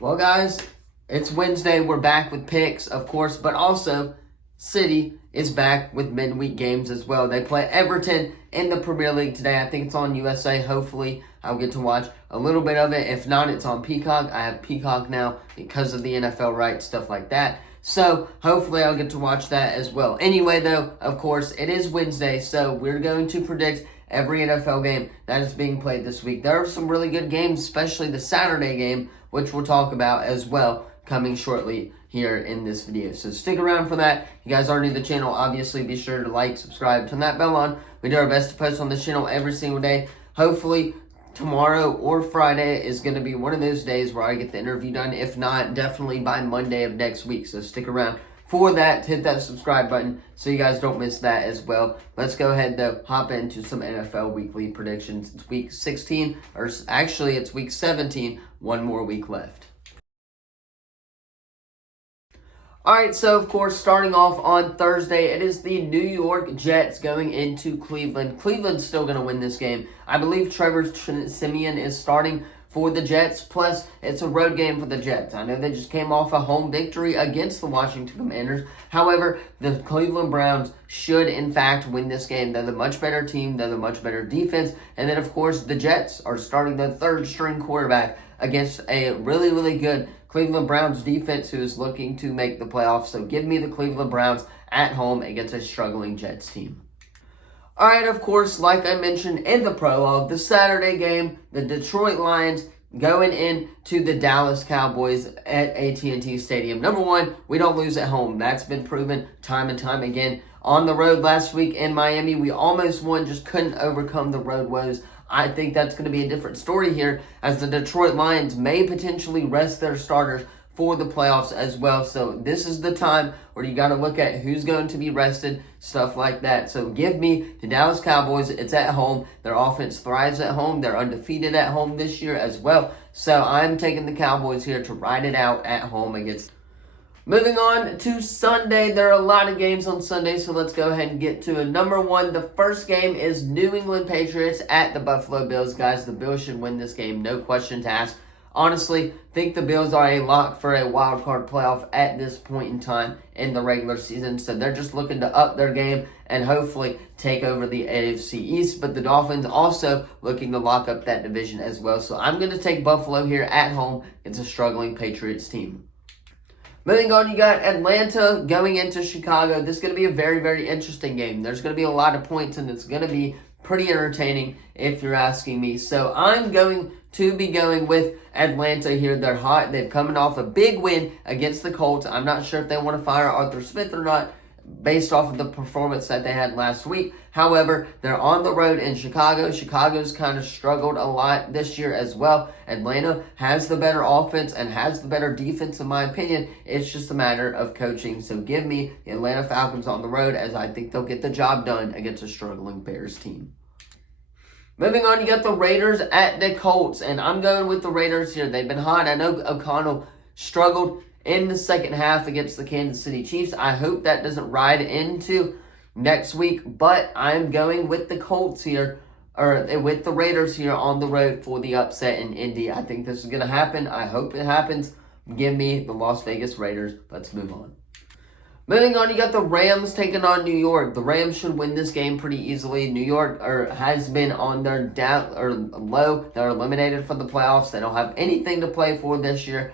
Well, guys, it's Wednesday. We're back with picks, of course, but also City is back with midweek games as well. They play Everton in the Premier League today. I think it's on USA. Hopefully, I'll get to watch a little bit of it. If not, it's on Peacock. I have Peacock now because of the NFL rights, stuff like that. So, hopefully, I'll get to watch that as well. Anyway, though, of course, it is Wednesday, so we're going to predict every NFL game that is being played this week. There are some really good games, especially the Saturday game, which we'll talk about as well coming shortly here in this video. So stick around for that. You guys are new to the channel. Obviously, be sure to like, subscribe, turn that bell on. We do our best to post on this channel every single day. Hopefully, tomorrow or Friday is going to be one of those days where I get the interview done. If not, definitely by Monday of next week. So stick around for that. Hit that subscribe button so you guys don't miss that as well. Let's go ahead, though, hop into some NFL weekly predictions. It's week 16, or actually it's week 17. One more week left. All right, so of course, starting off on Thursday, it is the New York Jets going into Cleveland. Cleveland's still going to win this game. I believe Trevor Siemian is starting for the Jets, plus it's a road game for the Jets. I know they just came off a home victory against the Washington Commanders. However, the Cleveland Browns should, in fact, win this game. They're the much better team. They're the much better defense. And then, of course, the Jets are starting their third-string quarterback against a really, really good Cleveland Browns defense who is looking to make the playoffs. So give me the Cleveland Browns at home against a struggling Jets team. All right, of course, like I mentioned in the prologue, the Saturday game, the Detroit Lions going into the Dallas Cowboys at AT&T Stadium. Number one, we don't lose at home. That's been proven time and time again. On the road last week in Miami, we almost won, just couldn't overcome the road woes. I think that's going to be a different story here as the Detroit Lions may potentially rest their starters for the playoffs as well. So this is the time where you got to look at who's going to be rested, stuff like that. So give me the Dallas Cowboys. It's at home. Their offense thrives at home. They're undefeated at home this year as well. So I'm taking the Cowboys here to ride it out at home against. Moving on to Sunday, there are a lot of games on Sunday, so let's go ahead and get to it. Number one, the first game is New England Patriots at the Buffalo Bills. Guys, the Bills should win this game, no question to ask. Honestly, think the Bills are a lock for a wild card playoff at this point in time in the regular season. So they're just looking to up their game and hopefully take over the AFC East. But the Dolphins also looking to lock up that division as well. So I'm going to take Buffalo here at home against a struggling Patriots team. Moving on, you got Atlanta going into Chicago. This is going to be a very, very interesting game. There's going to be a lot of points, and it's going to be pretty entertaining if you're asking me. So I'm going to be going with Atlanta here. They're hot. They've coming off a big win against the Colts. I'm not sure if they want to fire Arthur Smith or not based off of the performance that they had last week. However, they're on the road in Chicago. Chicago's kind of struggled a lot this year as well. Atlanta has the better offense and has the better defense, in my opinion. It's just a matter of coaching. So give me the Atlanta Falcons on the road, as I think they'll get the job done against a struggling Bears team. Moving on, you got the Raiders at the Colts, and I'm going with the Raiders here. They've been hot. I know O'Connell struggled in the second half against the Kansas City Chiefs. I hope that doesn't ride into next week, but I'm going with the Colts here, or with the Raiders here on the road for the upset in Indy. I think this is going to happen. I hope it happens. Give me the Las Vegas Raiders. Let's move on. Moving on, you got the Rams taking on New York. The Rams should win this game pretty easily. New York has been on their down or low. They're eliminated from the playoffs. They don't have anything to play for this year.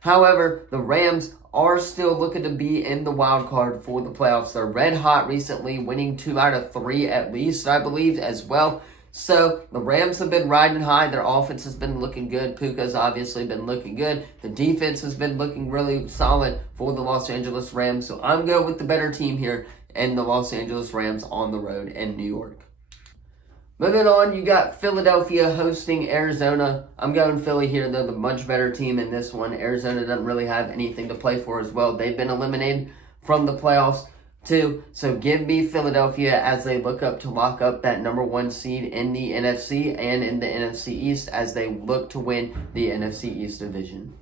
However, the Rams are still looking to be in the wild card for the playoffs. They're red hot recently, winning 2 out of 3 at least, I believe, as well. So the Rams have been riding high. Their offense has been looking good. Puka's obviously been looking good. The defense has been looking really solid for the Los Angeles Rams. So I'm going with the better team here and the Los Angeles Rams on the road in New York. Moving on, you got Philadelphia hosting Arizona. I'm going Philly here. They're the much better team in this one. Arizona doesn't really have anything to play for as well. They've been eliminated from the playoffs too. So give me Philadelphia as they look up to lock up that number 1 seed in the NFC and in the NFC East as they look to win the NFC East division.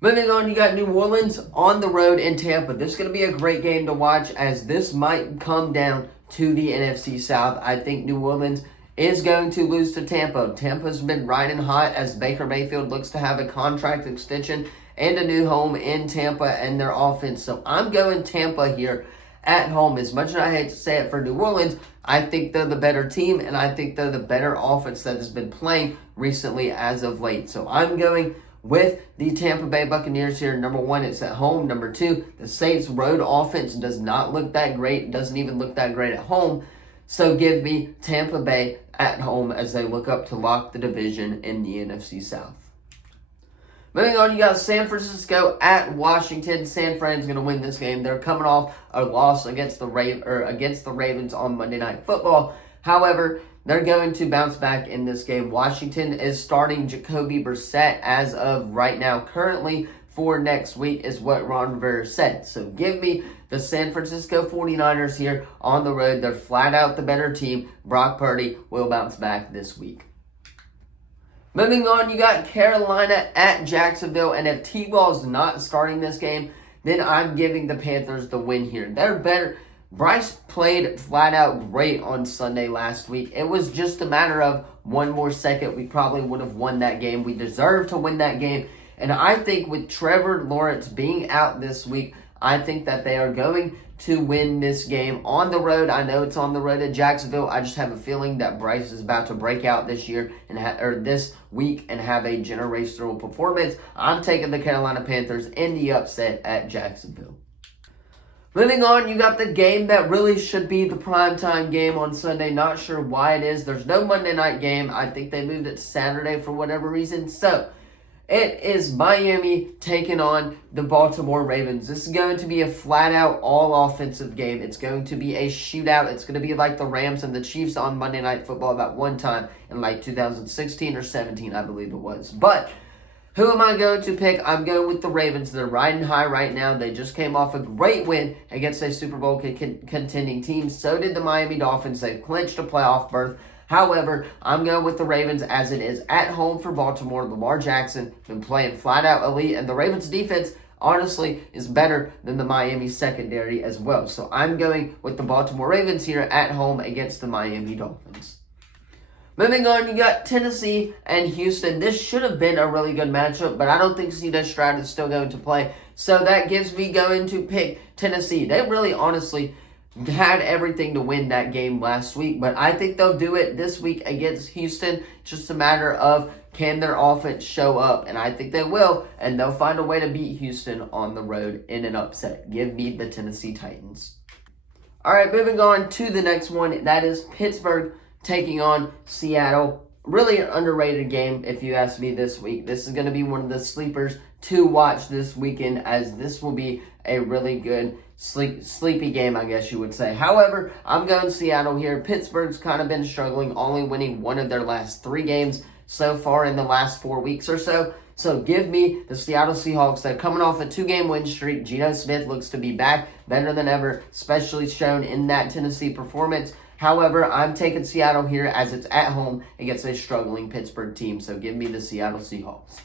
Moving on, you got New Orleans on the road in Tampa. This is going to be a great game to watch as this might come down to the NFC South. I think New Orleans is going to lose to Tampa. Tampa's been riding hot as Baker Mayfield looks to have a contract extension and a new home in Tampa and their offense. So I'm going Tampa here at home. As much as I hate to say it for New Orleans, I think they're the better team, and I think they're the better offense that has been playing recently as of late. So I'm going with the Tampa Bay Buccaneers here. Number one, it's at home. Number two, the Saints' road offense does not look that great. Doesn't even look that great at home. So give me Tampa Bay at home as they look up to lock the division in the NFC South. Moving on, you got San Francisco at Washington. San Fran's going to win this game. They're coming off a loss against the Ravens on Monday Night Football. However, they're going to bounce back in this game. Washington is starting Jacoby Brissett as of right now. Currently, for next week is what Ron Rivera said. So give me the San Francisco 49ers here on the road. They're flat out the better team. Brock Purdy will bounce back this week. Moving on, you got Carolina at Jacksonville. And if T-Ball's not starting this game, then I'm giving the Panthers the win here. They're better. Bryce played flat out great on Sunday last week. It was just a matter of one more second. We probably would have won that game. We deserved to win that game. And I think with Trevor Lawrence being out this week, I think that they are going to win this game on the road. I know it's on the road at Jacksonville. I just have a feeling that Bryce is about to break out this year or this week and have a generational performance. I'm taking the Carolina Panthers in the upset at Jacksonville. Moving on, you got the game that really should be the primetime game on Sunday. Not sure why it is. There's no Monday night game. I think they moved it to Saturday for whatever reason. So it is Miami taking on the Baltimore Ravens. This is going to be a flat-out all-offensive game. It's going to be a shootout. It's going to be like the Rams and the Chiefs on Monday Night Football that one time in like 2016 or 17, I believe it was. But who am I going to pick? I'm going with the Ravens. They're riding high right now. They just came off a great win against a Super Bowl contending team. So did the Miami Dolphins. They clinched a playoff berth. However, I'm going with the Ravens as it is at home for Baltimore. Lamar Jackson been playing flat out elite, and the Ravens defense honestly is better than the Miami secondary as well. So I'm going with the Baltimore Ravens here at home against the Miami Dolphins. Moving on, you got Tennessee and Houston. This should have been a really good matchup, but I don't think C.J. Stroud is still going to play. So that gives me going to pick Tennessee. They really honestly had everything to win that game last week, but I think they'll do it this week against Houston. Just a matter of can their offense show up, and I think they will, and they'll find a way to beat Houston on the road in an upset. Give me the Tennessee Titans. All right, moving on to the next one. That is Pittsburgh taking on Seattle. Really an underrated game, if you ask me, this week. This is going to be one of the sleepers to watch this weekend, as this will be a really good sleepy game, I guess you would say. However, I'm going Seattle here. Pittsburgh's kind of been struggling, only winning one of their last 3 games so far in the last 4 weeks or so. So give me the Seattle Seahawks. They're coming off a 2-game win streak. Geno Smith looks to be back better than ever, especially shown in that Tennessee performance. However, I'm taking Seattle here as it's at home against a struggling Pittsburgh team. So give me the Seattle Seahawks.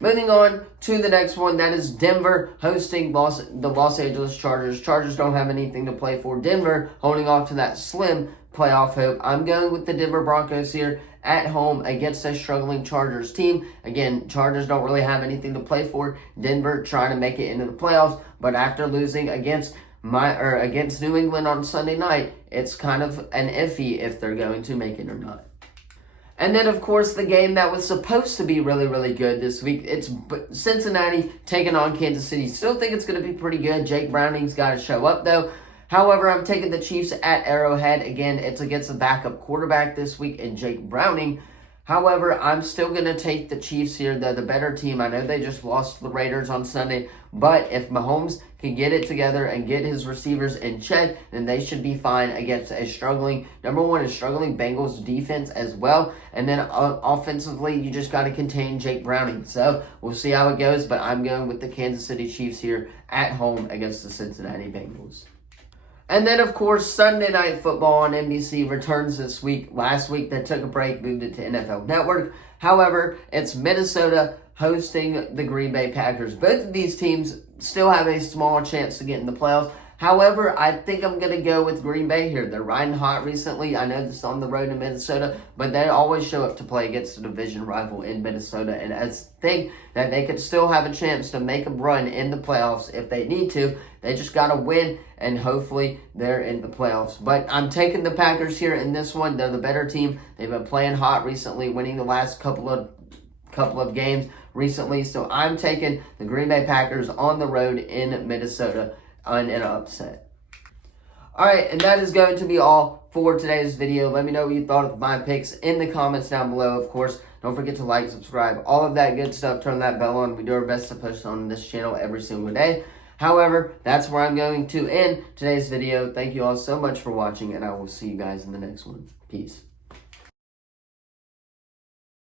Moving on to the next one, that is Denver hosting the Los Angeles Chargers. Chargers don't have anything to play for. Denver holding off to that slim playoff hope. I'm going with the Denver Broncos here at home against a struggling Chargers team. Again, Chargers don't really have anything to play for. Denver trying to make it into the playoffs, but after losing against New England on Sunday night, it's kind of an iffy if they're going to make it or not. And then, of course, the game that was supposed to be really, really good this week, it's Cincinnati taking on Kansas City. Still think it's going to be pretty good. Jake Browning's got to show up, though. However, I'm taking the Chiefs at Arrowhead. Again, it's against the backup quarterback this week in Jake Browning. However, I'm still going to take the Chiefs here. They're the better team. I know they just lost to the Raiders on Sunday, but if Mahomes can get it together and get his receivers in check, then they should be fine against a struggling Bengals defense as well. And then offensively, you just got to contain Jake Browning. So we'll see how it goes, but I'm going with the Kansas City Chiefs here at home against the Cincinnati Bengals. And then, of course, Sunday Night Football on NBC returns this week. Last week, they took a break, moved it to NFL Network. However, it's Minnesota hosting the Green Bay Packers. Both of these teams still have a small chance to get in the playoffs. However, I think I'm going to go with Green Bay here. They're riding hot recently. I know this is on the road in Minnesota, but they always show up to play against a division rival in Minnesota. And I think that they could still have a chance to make a run in the playoffs if they need to. They just got to win, and hopefully they're in the playoffs. But I'm taking the Packers here in this one. They're the better team. They've been playing hot recently, winning the last couple of games recently. So I'm taking the Green Bay Packers on the road in Minnesota on an upset. Alright, and that is going to be all for today's video. Let me know what you thought of my picks in the comments down below. Of course, don't forget to like, subscribe, all of that good stuff. Turn that bell on. We do our best to post on this channel every single day. However, that's where I'm going to end today's video. Thank you all so much for watching, and I will see you guys in the next one. Peace.